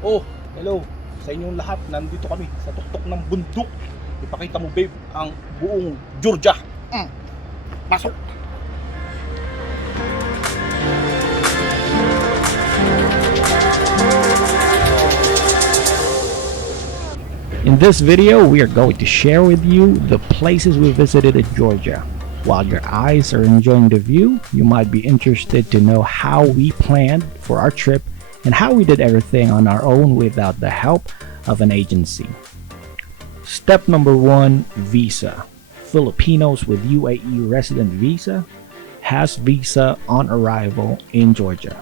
Oh, hello sa inyong lahat. Nandito kami sa tuktok ng bundok. Ipakita mo babe ang buong Georgia. Pasok. In this video, we are going to share with you the places we visited in Georgia. While your eyes are enjoying the view, you might be interested to know how we planned for our trip and how we did everything on our own without the help of an agency. Step number 1, visa. Filipinos with UAE resident visa has visa on arrival in Georgia.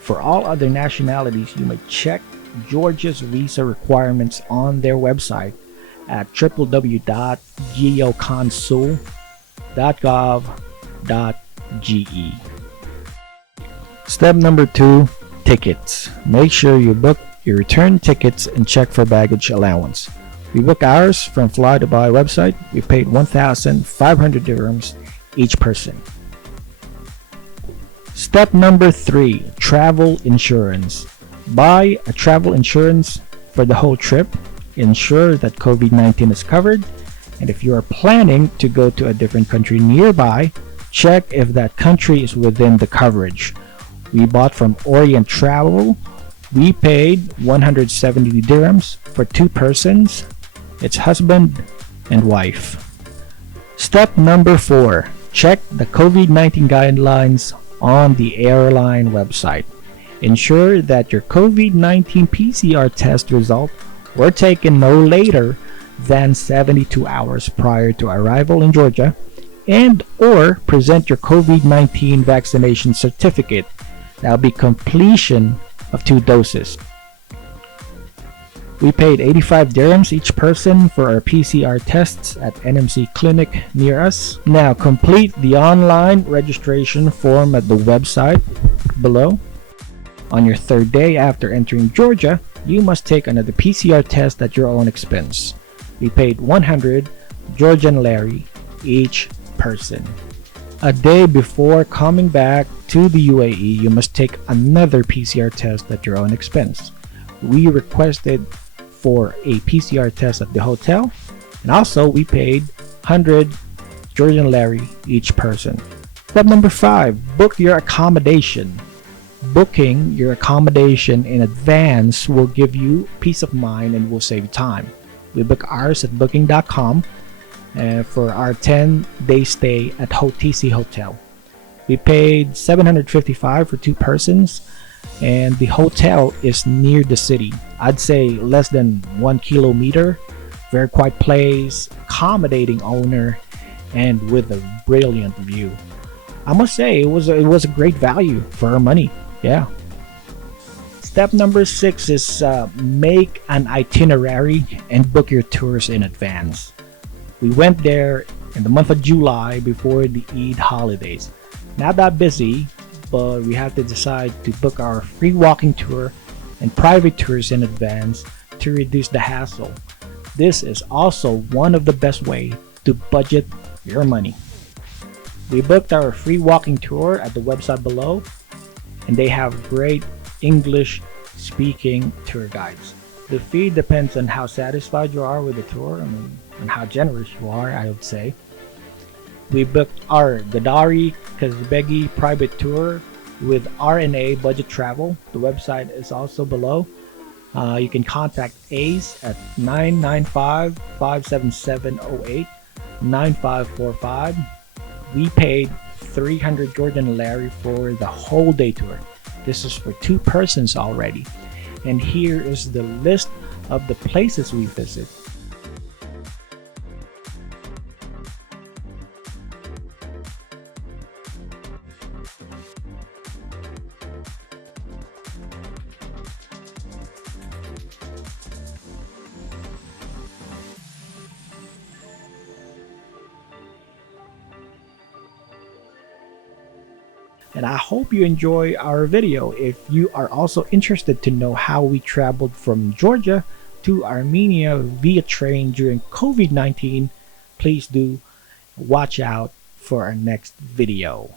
For all other nationalities, you may check Georgia's visa requirements on their website at www.geoconsul.gov.ge. Step number 2, tickets. Make sure you book your return tickets and check for baggage allowance. We booked ours from Fly Dubai website. We paid 1,500 dirhams each person. Step number 3, travel insurance. Buy a travel insurance for the whole trip. Ensure that COVID-19 is covered. And if you are planning to go to a different country nearby, check if that country is within the coverage. We bought from Orient Travel. We paid 170 dirhams for 2 persons. It's husband and wife. Step number 4, check the COVID-19 guidelines on the airline website. Ensure that your COVID-19 PCR test result were taken no later than 72 hours prior to arrival in Georgia, and or present your COVID-19 vaccination certificate. That'll be completion of 2 doses. We paid 85 dirhams each person for our PCR tests at NMC clinic near us. Now complete the online registration form at the website below. On your 3rd day after entering Georgia, you must take another PCR test at your own expense. We paid 100 Georgian Lari each person. A day before coming back to the UAE, you must take another PCR test at your own expense. We requested for a PCR test at the hotel, and also we paid 100 Georgian Lari each person. Step number 5, book your accommodation. Booking your accommodation in advance will give you peace of mind and will save time. We booked ours at booking.com for our 10-day stay at HOTC Hotel. We paid 755 for 2 persons, and the hotel is near the city. I'd say less than 1 kilometer. Very quiet place, accommodating owner, and with a brilliant view. I must say it was a great value for our money. Yeah. Step number 6 is make an itinerary and book your tours in advance. We went there in the month of July before the Eid holidays. Not that busy, but we had to decide to book our free walking tour and private tours in advance to reduce the hassle. This is also one of the best ways to budget your money. We booked our free walking tour at the website below, and they have great English speaking tour guides. The fee depends on how satisfied you are with the tour and how generous you are, I would say. We booked our Gadari Kazbegi private tour with RNA Budget Travel. The website is also below. You can contact Ace at 995-577-08-9545. We paid 300 Georgian Lari for the whole day tour. This is for 2 persons already. And here is the list of the places we visit. And I hope you enjoy our video. If you are also interested to know how we traveled from Georgia to Armenia via train during COVID-19, please do watch out for our next video.